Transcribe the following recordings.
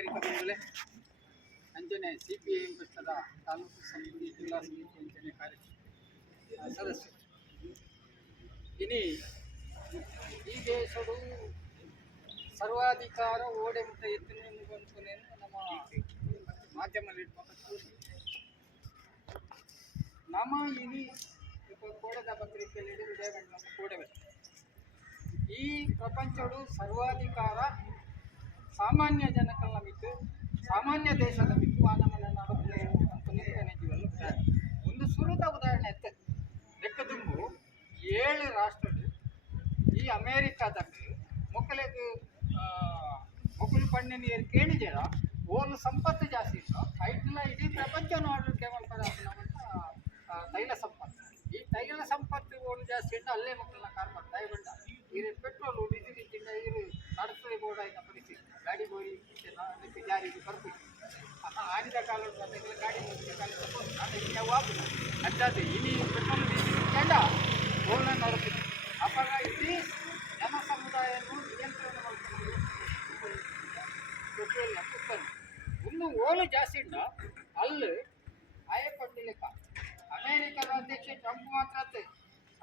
ನಾಗರಿಕ ಬಂಧುಗಳೇ, ಅಂಜನೆ CPIM ಪಕ್ಷದ ತಾಲೂಕು ಸಮಿತಿ ಜಿಲ್ಲಾ ಸಮಿತಿ ಅಂಜನೆ ಕಾರ್ಯ ಸದಸ್ಯರು ಇನಿ ಈ ದೇಶಡು ಸರ್ವಾಧಿಕಾರ ಓಡೆ ಮುಟ್ಟ ಎತ್ತಿನ ಬಂದ್ಕೊನೇನು ನಮ್ಮ ಮಾಧ್ಯಮದಲ್ಲಿ ನಮ್ಮ ಇನಿ ಕೋಡೆದ ಪತ್ರಿಕೆಯಲ್ಲಿ ವಿಜಯಗಂಡ ಕೋಡೆವೆ ಈ ಪ್ರಪಂಚಡು ಸರ್ವಾಧಿಕಾರ ಸಾಮಾನ್ಯ ಜನಕಲ್ಲ ಬಿಟ್ಟು ಸಾಮಾನ್ಯ ದೇಶದ ಬಿಟ್ಟು ನಮ್ಮನ್ನ ನಡುವೆ ಅಂತೇಜೀವಲ್ಲ ಒಂದು ಸುರುದ ಉದಾಹರಣೆ ಎತ್ತ ಲೆಕ್ಕದುಂಬು 7 ರಾಷ್ಟ್ರಗಳು ಈ ಅಮೇರಿಕಾದಲ್ಲಿ ಮೊಕ್ಕಲಿಗೆ ಮೊಕ್ಕಲು ಪಣ್ಣಿನ ಕೇಳಿದ್ದೀರ ಓಲು ಸಂಪತ್ತು ಜಾಸ್ತಿ ಇತ್ತು ಐಟಿಲ್ಲ ಇಡೀ ಪ್ರಪಂಚ ನೋಡಲು ಕೇವಲ ತೈಲ ಸಂಪತ್ತು ಈ ತೈಲ ಸಂಪತ್ತು ಓಲು ಜಾಸ್ತಿ ಇಟ್ಟು ಅಲ್ಲೇ ಮಕ್ಕಳನ್ನ ಕಾರ್ಬಾರ್ದು ದಯಗೊಂಡ ಇದು ಪೆಟ್ರೋಲು ಡೀಸೆಲ್ ಇಂಜಿನ್ ಇದು ನಡೆಸಲಿ ಬೋರ್ಡ್ ಆಯ್ತ ಪರಿಸ್ಥಿತಿ ಗಾಡಿ ಗೋರಿ ಅದಕ್ಕೆ ಜಾರಿಗೆ ಬರ್ತೀವಿ ಆಡಿದ ಕಾಲ ಗಾಡಿ ಕಾಲ ಅಚ್ಚಾದೆ ಇನಿ ಪೆಟ್ರೋಲ್ ಡೀಸೆಲ್ ಕೆಂಡ ಓಲ್ನ ನೋಡ್ತೀವಿ ಅವಾಗ ಇಡೀ ಜನ ಸಮುದಾಯವನ್ನು ನಿಯಂತ್ರಣ ಮಾಡ್ಕೊಂಡು ಪೆಟ್ರೋಲ್ನ ಕುಕ್ಕರ್ ಇನ್ನು ಓಲು ಜಾಸ್ತಿ ಇದ್ದ ಅಲ್ಲಿ ಆಯಪಟ್ಟಿ ಲೆಕ್ಕ ಅಮೇರಿಕದ ಅಧ್ಯಕ್ಷ ಟ್ರಂಪ್ ಮಾತ್ರ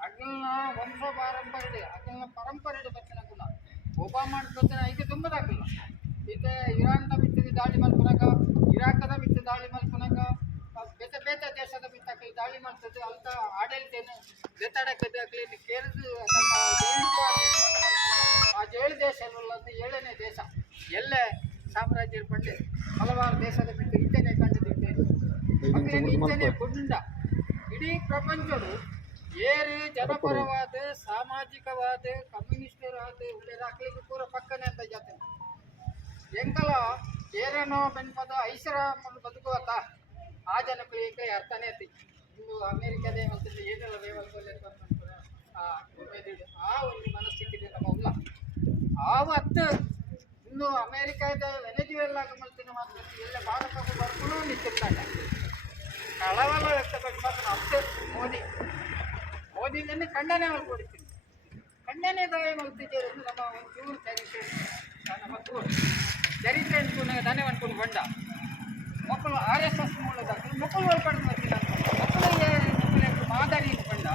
ಅಗಲ್ನ ವಂಶ ಪಾರಂಪರ್ಯ ಅಗಲ್ನ ಪರಂಪರೆ ಬರ್ತನ ಗುಣ ಒಬಾಮಾ ಬರ್ತನ ಈಗ ತುಂಬದಾಗಲ್ಲ ಇದು ಇರಾನ್ದ ಮಿತ್ತಿದ ದಾಳಿ ಮಲ್ಪನಾಗ ಇರಾಕದ ಮಿತ್ತ ದಾಳಿ ಮಲ್ಪನಾಗ ಬೇತೆ ಬೇತೆ ದೇಶದ ಮಿತ್ತಕಲಿ ದಾಳಿ ಮಾಡ್ತದೆ ಅಂತ ಆಡಳಿತೇನು ಬೆತ್ತಾಡಕ್ಕದಾಗಲಿ ಕೇಳಿದು ಆ 7 ದೇಶ ಅನ್ನೋದು 7ನೇ ದೇಶ ಎಲ್ಲೇ ಸಾಮ್ರಾಜ್ಯದ ಬಂದು ಹಲವಾರು ದೇಶದ ಬಿಟ್ಟು ಇಂಟನೇ ಕಂಡಿದ್ದೇನೆ ಇಂಟನೇ ಗುಂಡ ಇಡೀ ಪ್ರಪಂಚಡು ಏರು ಜನಪರವಾದ ಸಾಮಾಜಿಕವಾದ ಕಮ್ಯುನಿಸ್ಟರಾದ ಉಳ್ಳೇರಾಕ್ಲಿಕ್ಕೆ ಪೂರ ಪಕ್ಕನೆ ಅಂತ ಜಾತಿ ಎಂಕಲ ಏರೇನೋ ಬೆನ್ಪದ ಐಸರ ಬದುಕುವತ್ತ ಆ ಜನಕ್ಕೆ ಅರ್ಥನೇ ಐತಿ ಇನ್ನು ಅಮೇರಿಕದೇ ಮತ್ತು ಏನೆಲ್ಲ ರೇವಲ್ದಲ್ಲಿ ಆ ಒಂದು ಮನಸ್ಥಿತಿ ನಮ್ಮ ಇಲ್ಲ ಆವತ್ತು ಇನ್ನು ಅಮೇರಿಕಾದ ವೆನೆಜುವೆಲಾ ಮಲ್ತಿನ ಮಾತ್ರ ಎಲ್ಲ ಭಾರತಕ್ಕೆ ಬರ್ಕೊಂಡು ನಿಂತಿರ್ತಾಗ ಕಳವಳ ವ್ಯಕ್ತಪಡಿಸಿದ ಅಷ್ಟೇ ಮೋದಿನೇ ಖಂಡನೆ ಮಾಡ್ಕೊಡ್ತೀನಿ ಖಂಡನೆ ದಯ ಮಲ್ತಿದ್ದೇವೆ ಎಂದು ನಮ್ಮ ಒಂದು ಚೂರು ಚರಿತ್ರೆ ನಮ್ಮ ಚರಿತ್ರೆ ಅನ್ಕೊಂಡು ದಾನೆ ಅನ್ಕೊಂಡು ಬಂಡ ಮಕ್ಕಳು RSS ಮೂಲದಾಗಲಿ ಮಕ್ಕಳು ಒಳಪಡ್ದು ಬರ್ತಿಲ್ಲ ಮಕ್ಕಳಿಗೆ ಮಾದರಿ ಬಂಡ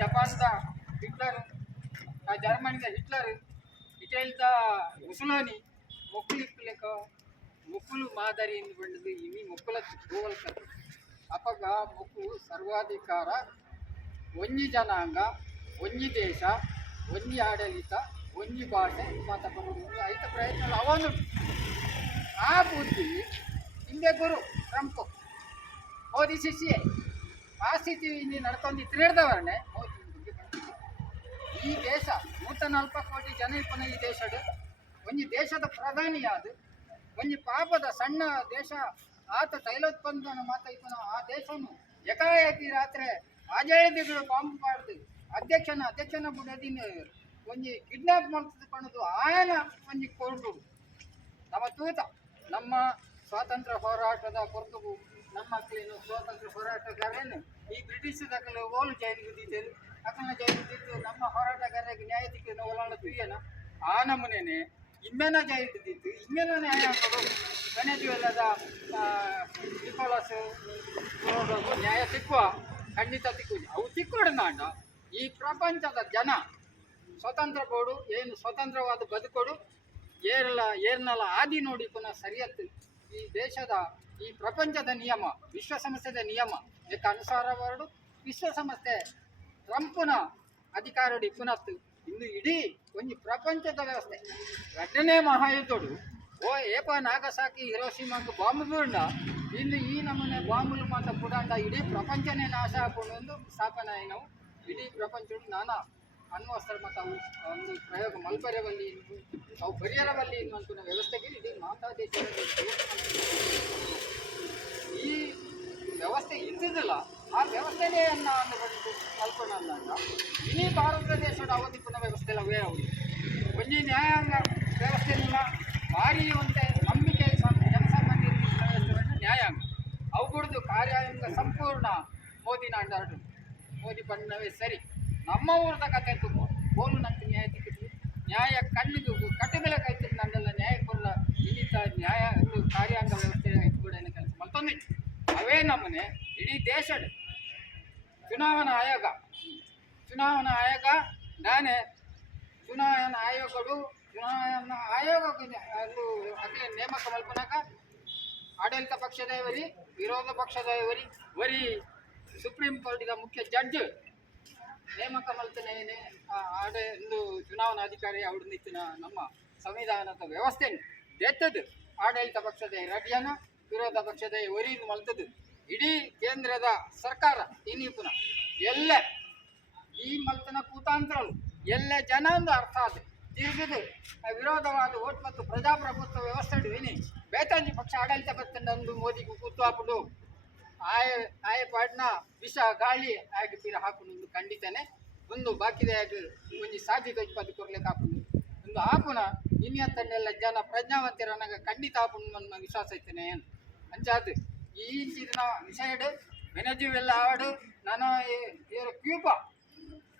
ಜಪಾನ್ದ ಹಿಟ್ಲರ್ ಜರ್ಮನಿದ ಹಿಟ್ಲರ್ ಇಟಲಿದ ಮುಸುಲಾನಿ ಮೊಕ್ಕಲಿಕ್ಕೆ ಲೆಕ್ಕ ಮೊಕ್ಕಲು ಮಾದರಿ ಎಂದು ಬಂಡದು ಇನಿ ಮೊಕ್ಕಲ ಗೋವಲ್ಕತ್ತು ಅಪಗ ಮೊಕ್ಕು ಸರ್ವಾಧಿಕಾರ ಒಂಜಿ ಜನಾಂಗ ಒಂಜಿ ದೇಶ ಒಂಜಿ ಆಡಳಿತ ಒಂಜಿ ಭಾಷೆ ಮಾತಾಡೋದು ಐತ ಪ್ರಯತ್ನ ಅವನು ಆ ಬುದ್ಧಿ ಹಿಂದೆ ಗುರು ಟ್ರಂಪ್ ಮೋದಿ ಶಿಷ್ಯೆ ಆ ಸ್ಥಿತಿ ಇಲ್ಲಿ ನಡ್ಕೊಂಡು ತಿಳಿದವರನ್ನೇ ಮೋದಿ ಈ ದೇಶ 140 ಕೋಟಿ ಜನ ಇಪ್ಪನ ಈ ದೇಶದ ಒಂಜಿ ದೇಶದ ಪ್ರಧಾನಿಯಾದ ಒಂಜಿ ಪಾಪದ ಸಣ್ಣ ದೇಶ ಆತ ತೈಲೋತ್ಪನ್ನ ಮಾತಾಯ್ತಾನ ಆ ದೇಶನು ಏಕಾಏಕಿ ರಾತ್ರಿ ಆಜಾಳಿದಿಗಳು ಬಾಂಬ್ ಮಾಡಿದು ಅಧ್ಯಕ್ಷನ ಬುಡದಿನ ಒಂಜಿ ಕಿಡ್ನಾಪ್ ಮಾಡ್ಕೊಂಡು ಆಯನ ಒಂಜಿ ಕೊಂಡು ನಮ್ಮ ತೂತ ನಮ್ಮ ಸ್ವಾತಂತ್ರ್ಯ ಹೋರಾಟದ ಕೊರತು ನಮ್ಮ ಮಕ್ಕಳೇನು ಸ್ವಾತಂತ್ರ್ಯ ಹೋರಾಟಗಾರನು ಈ ಬ್ರಿಟಿಷ್ ದಾಖಲೆ ಓಲು ಜೈಲಿಗೆ ದಿದ್ದರು ಅಕ್ಕನ ಜೈಲಿದ್ದು ನಮ್ಮ ಹೋರಾಟಗಾರರಿಗೆ ನ್ಯಾಯ ದಿಕ್ಕನ್ನು ಒಲಾಳ ತುಯ್ಯನ ಆ ನಮೂನೆನೆ ಇಮ್ಮೆನ ಜೈಲಿದ್ದಿತ್ತು ಇಮ್ಮೆನ ನ್ಯಾಯ ಕೊಡೋದು ವೆನೆಜುವೆಲಾದ ನಿಕೋಲಸ್ ನ್ಯಾಯ ಸಿಕ್ಕುವ ಖಂಡಿತ ತಿಕ್ಕು ಅವು ತಿಕ್ಕೊಡಂಡ ಈ ಪ್ರಪಂಚದ ಜನ ಸ್ವತಂತ್ರ ಬೋಡು ಏನು ಸ್ವತಂತ್ರವಾದ ಬದುಕೊಡು ಏರ್ನಲ್ಲ ಆದಿ ನೋಡಿ ಪುನಃ ಸರಿಯತ್ತು ಈ ದೇಶದ ಈ ಪ್ರಪಂಚದ ನಿಯಮ ವಿಶ್ವಸಂಸ್ಥೆದ ನಿಯಮ ಇದಕ್ಕೆ ಅನುಸಾರವಾಡು ವಿಶ್ವಸಂಸ್ಥೆ ಟ್ರಂಪ್ನ ಅಧಿಕಾರಡಿ ಪುನತ್ತು ಇನ್ನು ಇಡೀ ಒಂದು ಪ್ರಪಂಚದ ವ್ಯವಸ್ಥೆ 2ನೇ ಮಹಾಯುದ್ಧಡು ಏಪ ನಾಗಸಾಕಿ ಹಿರೋಶಿಮಾಕ್ಕೆ ಬಾಂಬ್ ಬೀಂಡ ಇನ್ನು ಈ ನಮೂನೆ ಬಾಂಬುಲು ಮಾತ್ರ ಪುಡಾಂಡ ಇಡೀ ಪ್ರಪಂಚನೇ ನಾಶ ಹಾಕೊಂಡು ಒಂದು ಸ್ಥಾಪನೆ ನಾವು ಇಡೀ ಪ್ರಪಂಚದ ನಾನಾ ಅಣ್ವಸ್ತ್ರ ಮತ್ತು ಅವು ಒಂದು ಪ್ರಯೋಗ ಮಲ್ಪರವಲ್ಲಿ ಅವು ಪರಿಹಾರವಲ್ಲಿ ಅನ್ನುವಂಥ ವ್ಯವಸ್ಥೆಗೆ ಇಡೀ ಮಾತಾ ದೇಶದ ಈ ವ್ಯವಸ್ಥೆ ಇದ್ದಿದ್ದಿಲ್ಲ ಆ ವ್ಯವಸ್ಥೆನೇ ಅಂದುಕೊಂಡು ಕಲ್ಪನೆ ಅಂದಾಗ ಇಡೀ ಭಾರತ ದೇಶದ ಅವಧಿಪುನ ವ್ಯವಸ್ಥೆ ಎಲ್ಲ ಅವೇ ಅವರು ಒಂಜಿ ನ್ಯಾಯಾಂಗ ವ್ಯವಸ್ಥೆನಿಲ್ಲ ಭಾರಿ ಒಂದೇ ನಂಬಿಕೆ ಜನಸಾಮಾನ್ಯರಿಗೆ ನ್ಯಾಯಾಂಗ ಅವುಗಳದ್ದು ಕಾರ್ಯಾಂಗ ಸಂಪೂರ್ಣ ಮೋದಿನ ಅಂಡಾಡು ಮೋದಿ ಬಣ್ಣವೇ ಸರಿ ನಮ್ಮ ಊರದ ಕತೆ ತುಂಬ ಬೋಲು ನಂಗೆ ನ್ಯಾಯ ಸಿಕ್ಕಿದ್ರು ನ್ಯಾಯ ಕಣ್ಣಿಗೆ ಕಟ್ಟುಗಳ ಕೈತಿದ್ದು ನಂದೆಲ್ಲ ನ್ಯಾಯ ಕೊಲ್ಲ ಇನ್ನಿತ ನ್ಯಾಯ ಕಾರ್ಯಾಂಗ ವ್ಯವಸ್ಥೆ ಕೂಡ ಕೆಲಸ ಮತ್ತೊಂದು ಅವೇ ನಮ್ಮನೆ ಇಡೀ ದೇಶದ ಚುನಾವಣಾ ಆಯೋಗ ನಾನೇ ಚುನಾವಣಾ ಆಯೋಗಗಳು ಚುನಾವಣಾ ಆಯೋಗ ಅದು ಅದೇ ನೇಮಕ ಮಲ್ಪನಾಗ ಆಡಳಿತ ಪಕ್ಷದವರಿ ವಿರೋಧ ಪಕ್ಷದವರಿ ವರಿ ಸುಪ್ರೀಂ ಕೋರ್ಟಿನ ಮುಖ್ಯ ಜಡ್ಜ್ ನೇಮಕ ಮಲ್ತನೆ ಒಂದು ಚುನಾವಣಾ ಅಧಿಕಾರಿ ಅವಡನಿತ್ತಿನ ನಮ್ಮ ಸಂವಿಧಾನದ ವ್ಯವಸ್ಥೆ ಎತ್ತದು ಆಡಳಿತ ಪಕ್ಷದ ರಡ್ಯನ ವಿರೋಧ ಪಕ್ಷದ ವರಿಯಿಂದ ಮಲ್ತದ್ದು ಇಡೀ ಕೇಂದ್ರದ ಸರ್ಕಾರ ಇನ್ನಿಪುನ ಎಲ್ಲ ಈ ಮಲ್ತನ ಕೂತಾಂತರಗಳು ಎಲ್ಲ ಜನ ಒಂದು ಅರ್ಥ ಅದು ತಿರುಗಿದು ವಿರೋಧವಾದ ಓಟ್ ಮತ್ತು ಪ್ರಜಾಪ್ರಭುತ್ವ ವ್ಯವಸ್ಥೆ ವಿನಿ ಬೇತಾಂಜಿ ಪಕ್ಷ ಆಡಳಿತ ಬರ್ತಂಡು ಮೋದಿಗೂ ಕೂತು ಹಾಕೊಂಡು ಆಯ ಪಾಡ್ನ ವಿಷ ಗಾಳಿ ಆಗಿ ತೀರ ಹಾಕೊಂಡು ಖಂಡಿತನೇ ಒಂದು ಬಾಕಿದೆ ಆಗಿ ಒಂದು ಸಾಧಿ ಗಜ್ಪದ ಕೊರ್ಲಿಕ್ಕೆ ಹಾಕೊಂಡು ಒಂದು ಹಾಪುನ ಇನ್ನೆಲ್ಲ ಜನ ಪ್ರಜ್ಞಾವಂತರನಾಗ ಖಂಡಿತ ಹಾಪುಂಡು ನನ್ನ ವಿಶ್ವಾಸ ಐತೇನೆ ಅಂಚಾದು ಈ ಇಂಚಿನ ವಿಷಯಡು ವೆನೆಜುವೆಲ್ಲ ಆಡು ನಾನು ಕ್ಯೂಬಾ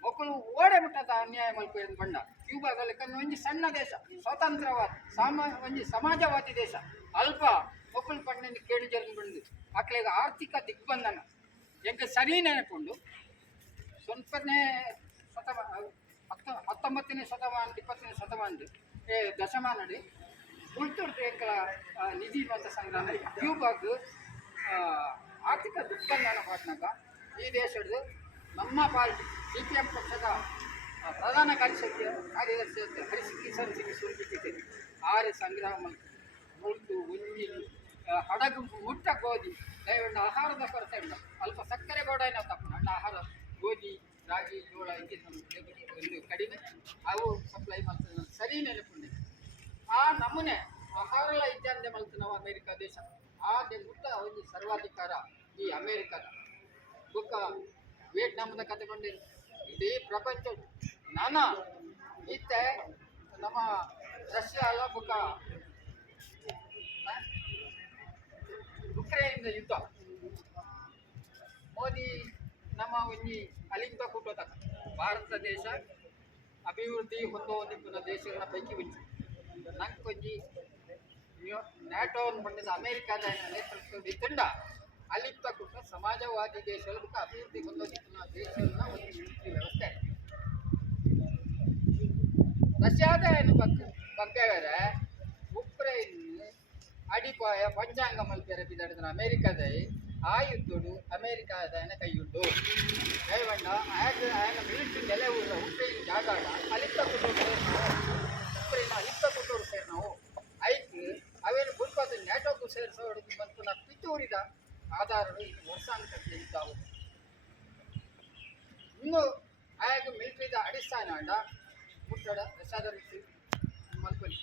ಮಕ್ಕಳು ಓಡೆ ಬಿಟ್ಟದ ಅನ್ಯಾಯ ಮಲ್ಪೇನು ಬಂಡ ಕ್ಯೂಬಾದಲ್ಲಿ ಒಂದು ಸಣ್ಣ ದೇಶ ಸ್ವತಂತ್ರವಾದ ಒಂದು ಸಮಾಜವಾದಿ ದೇಶ ಅಲ್ಪ ಮಕ್ಕಳು ಪಣ್ಣನ್ನು ಕೇಳಿ ಜನ ಬಂದು ಮಕ್ಕಳಿಗೆ ಆರ್ಥಿಕ ದಿಗ್ಬಂಧನ ಎಂಗೆ ಸರಿ ನೆನಪುಂಡು ಸ್ವಲ್ಪನೇ ಶತಮಾನ 19ನೇ ಶತಮಾನ 20ನೇ ಶತಮಾನದ ದಶಮಾನಡಿ ಉಳ್ತುಡ್ತು ಎಂಕಲ ನಿಧಿ ಮತ್ತು ಸಂಗ್ರಹ ಕ್ಯೂಬಾಗ ಆರ್ಥಿಕ ದಿಗ್ಬಂಧನ ಪಾಟ್ನಾಗ ಈ ದೇಶದ ನಮ್ಮ ಪಾರ್ಟಿ CPM ಪಕ್ಷದ ಪ್ರಧಾನ ಕಾರ್ಯದರ್ಶಿ ಹರಿಸಿ ಕಿಶನ್ ಸಿಂಗ್ ಸುಲ್ಬಿಟ್ಟಿದ್ದೇನೆ ಆರು ಸಂಗ್ರಹ ಮುಳ್ತು ಉಂಜಿ ಹಡಗು ಮುಟ್ಟ ಗೋಧಿ ದಯವಿಟ್ಟು ಆಹಾರದ ಕೊರತೆ ಉಂಟು ಅಲ್ಪ ಸಕ್ಕರೆ ಗೋಡ ಏನೋ ತಪ್ಪು ಅಣ್ಣ ಆಹಾರ ಗೋಧಿ ರಾಗಿ ಜೋಳ ಒಂದು ಕಡಿಮೆ ಅವು ಸಪ್ಲೈ ಮಾಡ್ತದೆ ಸರಿ ನೆನಪುಂಡೆ ಆ ನಮೂನೆ ಆಹಾರ ಇದ್ದಂತೆ ಮಲ್ತು ನಾವು ಅಮೇರಿಕಾ ದೇಶ ಆದೆ ಮುಟ್ಟ ಒಂದು ಸರ್ವಾಧಿಕಾರ ಈ ಅಮೇರಿಕಾದ ಬುಕ್ಕ ವಿಯೆಟ್ನಾಮದ ಕತೆ ಕೊಂಡಿ ಇಡೀ ಪ್ರಪಂಚ ನಾನಾ ಇತ್ತೆ ನಮ್ಮ ರಷ್ಯಾ ಅಲ್ಲ ಬುಕ್ಕ ಉಕ್ರೇನ್ ಯುದ್ಧ ಮೋದಿ ನಮ್ಮ ಒಂಜಿ ಅಲಿಂಗ ಕೂಟದ ಭಾರತ ದೇಶ ಅಭಿವೃದ್ಧಿ ಹೊಂದುವ ದೇಶಗಳ ಪೈಕಿ ಒಂಜಿ ನಂಗೆ ಒಂಜಿ ನ್ಯಾಟೋ ಪಂಡದ ಅಮೇರಿಕಾದ ನೇತೃತ್ವದ ತಂಡ ಅಲಿಪ್ತ ಕೂಟ ಸಮಾಜವಾದಿ ದೇಶಗಳು ಅಭಿವೃದ್ಧಿ ಹೊಂದೋದಿತ್ತಿನ ದೇಶಗಳನ್ನ ಒಂದು ಮಿಲಿಟರಿ ವ್ಯವಸ್ಥೆ ರಷ್ಯಾದ ಏನು ಬಗ್ಗೆ ಉಕ್ರೇನ್ ಅಡಿಪಾಯ ಪಂಚಾಂಗ ಮಲ್ಪೆರ ಬಿದ್ದಾಡಿದ ಅಮೇರಿಕಾದ ಆ ಯುದ್ಧಡು ಅಮೇರಿಕಾದ ಕೈಯುಂಡು ಕೈಗೊಂಡ ಆಯನ ಮಿಲಿಟರಿ ನೆಲೆ ಊರ ಉಕ್ರೇನ್ ಜಾಗಾಡ ಅಲಿಪ್ತ ಕೂಟೋರು ಉಕ್ರೇನ್ ಅಲಿಪ್ತ ಕೂಟೋರು ಸೇರಿ ನಾವು ಐಕ್ ಅವೇನು ಬುಲ್ಪಾದ ನ್ಯಾಟೋಕ್ಕೂ ಸೇರಿಸೋಡು ಮತ್ತು ನಾವು ಪಿತ್ತೂರಿದ ಆಧಾರಗಳು ಇದು ವರ್ಷಾಂಕ ಇದ್ದಾವೆ ಇನ್ನು ಆಯಾಗ ಮಿಲಿಟರಿದ ಅಡಿಸ್ಥಾನ ಅಂಡ ಮುಟ್ಟಡ ರಷ್ಯಾದ ಮಲ್ಪಲಿ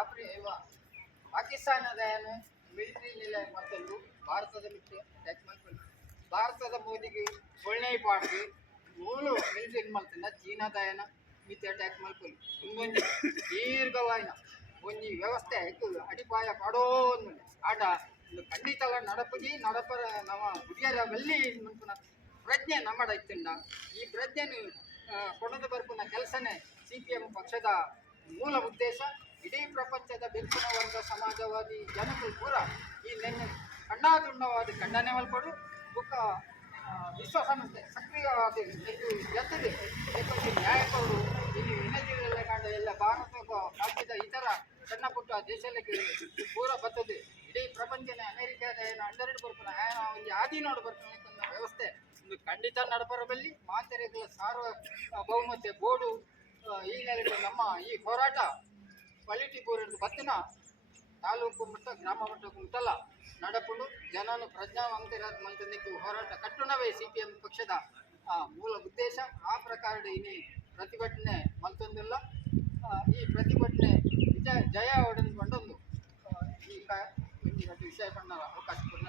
ಆಪ್ರಿ ಪಾಕಿಸ್ತಾನದ ಏನು ಮಿಲಿಟರಿ ನೆಲೆ ಮತ್ತೊಂದು ಭಾರತದ ಮಿಲಿಟರಿ ಅಟ್ಯಾಕ್ ಮಲ್ಪಲಿ ಭಾರತದ ಮೋದಿಗೆ ಒಳ್ಳೆ ಪಾಡ್ದು ಮೂಲು ಮಿಲಿಟರಿ ಮಲ್ತನ ಚೀನಾದ ಏನ ಮಿತಿ ಅಟ್ಯಾಕ್ ಮಲ್ಪಲಿ ಇನ್ನೊಂದು ದೀರ್ಘವಾಯಿನ ಒಂಜಿ ವ್ಯವಸ್ಥೆ ಅಡಿಪಾಯ ಪಾಡೋ ಆಟ ಖಂಡಿತಲ್ಲ ನಡಪರ ನಮ್ಮ ಹುಡುಗಿಯರ ಬಲ್ಲಿ ಮನ್ಪುನ ಪ್ರಜ್ಞೆ ನಮ್ಮಡ ಇತ್ತಿಂಡ ಈ ಪ್ರಜ್ಞೆನು ಕೊಡದು ಬರ್ಪುನ ಕೆಲಸನೇ CPM ಪಕ್ಷದ ಮೂಲ ಉದ್ದೇಶ ಇಡೀ ಪ್ರಪಂಚದ ಬೆಂಕಿನ ವರ್ಗ ಸಮಾಜವಾದಿ ಜನಗಳು ಪೂರ ಈ ನೆನ್ನೆ ಖಂಡಾದುಂಡವಾದ ಖಂಡನೆ ಮಲ್ಪಡು ಬುಕ್ಕ ವಿಶ್ವಸಂಸ್ಥೆ ಸಕ್ರಿಯವಾದ ಇದು ಎತ್ತದೆ ಏಕಂದ್ರೆ ನ್ಯಾಯಕರು ಇಲ್ಲಿ ವಿನಜಿಲ್ಲ ಕಂಡ ಎಲ್ಲ ಭಾರತ ರಾಜ್ಯದ ಇತರ ಸಣ್ಣ ಪುಟ್ಟ ದೇಶಕ್ಕೆ ಪೂರ ಬರ್ತದೆ ಇಡೀ ಪ್ರಪಂಚನೇ ಅಮೇರಿಕಾದ ಏನು ಅಂಡರ್ಡ್ ಬರ್ಪನ ಒಂದು ಆದಿ ನೋಡು ಬರ್ತಾನೆ ವ್ಯವಸ್ಥೆ ಒಂದು ಖಂಡಿತ ನಡಪರಬಲ್ಲಿ ಮಾತೆರೆಗಳ ಸಾರ್ವಭೌಮತೆ ಬೋರ್ಡು ಈ ನೆಲೆಗೆ ನಮ್ಮ ಈ ಹೋರಾಟ ಕ್ವಾಲಿಟಿ ಬೋರ್ಡ್ ಬತ್ತಿನ ತಾಲೂಕು ಮಟ್ಟ ಗ್ರಾಮ ಮಟ್ಟಕ್ಕೂ ಮುಟ್ಟಲ್ಲ ನಡಪುಡು ಜನನು ಪ್ರಜ್ಞಾವಂತರಾದ ಮಂತನಿಗೆ ಹೋರಾಟ ಕಟ್ಟುಣವೇ CPM ಪಕ್ಷದ ಮೂಲ ಉದ್ದೇಶ ಆ ಪ್ರಕಾರ ಇನಿ ಪ್ರತಿಭಟನೆ ಮಲ್ತೊಂದಿಲ್ಲ ಈ ಪ್ರತಿಭಟನೆ ಜಯ ಒಡನ್ಕೊಂಡೊಂದು ಈ ವಿಷಯ ಪಣ್ಣ ಅವಕಾಶ ಕೊಡ